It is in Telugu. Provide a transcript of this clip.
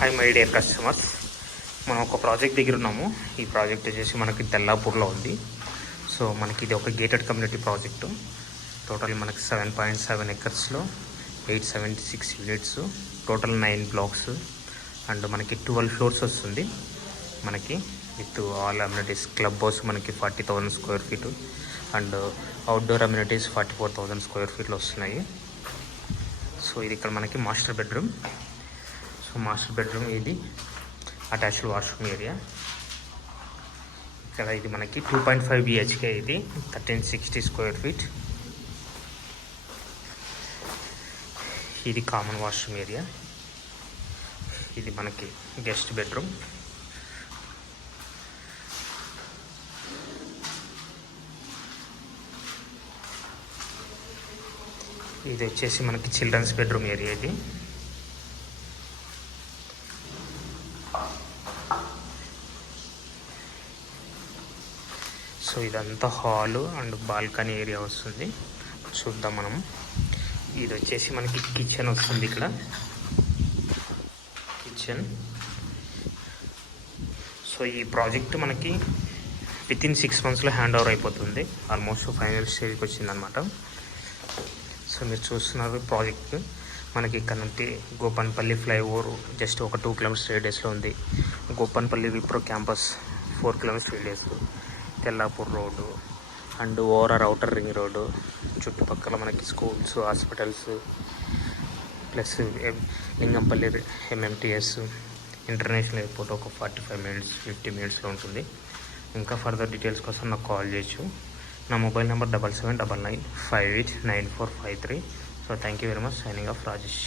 హాయ్ మై డియర్ కస్టమర్స్, మనం ఒక ప్రాజెక్ట్ దగ్గర ఉన్నాము. ఈ ప్రాజెక్ట్ వచ్చేసి మనకి తెల్లాపూర్లో ఉంది. సో మనకి ఇది ఒక గేటెడ్ కమ్యూనిటీ ప్రాజెక్టు. టోటల్ మనకి 7.7 ఎకర్స్లో 876 యూనిట్స్, టోటల్ 9 బ్లాక్స్ అండ్ మనకి 12 ఫ్లోర్స్ వస్తుంది. మనకి with all amenities, club house మనకి 40,000 square feet and outdoor amenities 44,000 square ఫీట్లు వస్తున్నాయి. సో ఇది ఇక్కడ మనకి master bedroom. So master bedroom ఇది అటాచ్డ్ వాష్రూమ్ ఏరియా. ఇక్కడ ఇది మనకి 2.5 BHK, ఇది 1360 స్క్వేర్ ఫీట్. ఇది కామన్ వాష్రూమ్ ఏరియా. ఇది మనకి గెస్ట్ బెడ్రూమ్. ఇది వచ్చేసి మనకి చిల్డ్రన్స్ బెడ్రూమ్ ఏరియా. ఇది సో ఇదంతా హాలు అండ్ బాల్కనీ ఏరియా వస్తుంది. చూద్దాం మనం. ఇది వచ్చేసి మనకి కిచెన్ వస్తుంది. ఇక్కడ కిచెన్. సో ఈ ప్రాజెక్ట్ మనకి వితిన్ 6 monthsలో హ్యాండ్ ఓవర్ అయిపోతుంది. ఆల్మోస్ట్ ఫైనల్ స్టేజ్కి వచ్చిందనమాట. సో మీరు చూస్తున్నారు ప్రాజెక్ట్ మనకి ఇక్కడ నుండి గోపన్పల్లి ఫ్లైఓవర్ జస్ట్ ఒక 2 kilometers రేడియస్లో ఉంది. Gopanpally Wipro campus 4 kilometers radius, Tellapur road and overall outer ring road, చుట్టుపక్కల మనకి schools, hospitals, plus Lingampally MMTS international airport ఒక 45 minutes 50 minutesలో ఉంటుంది. ఇంకా ఫర్దర్ డీటెయిల్స్ కోసం నాకు కాల్ చేయొచ్చు. నా mobile number 7799589453. So thank you very much. Signing off Rajesh.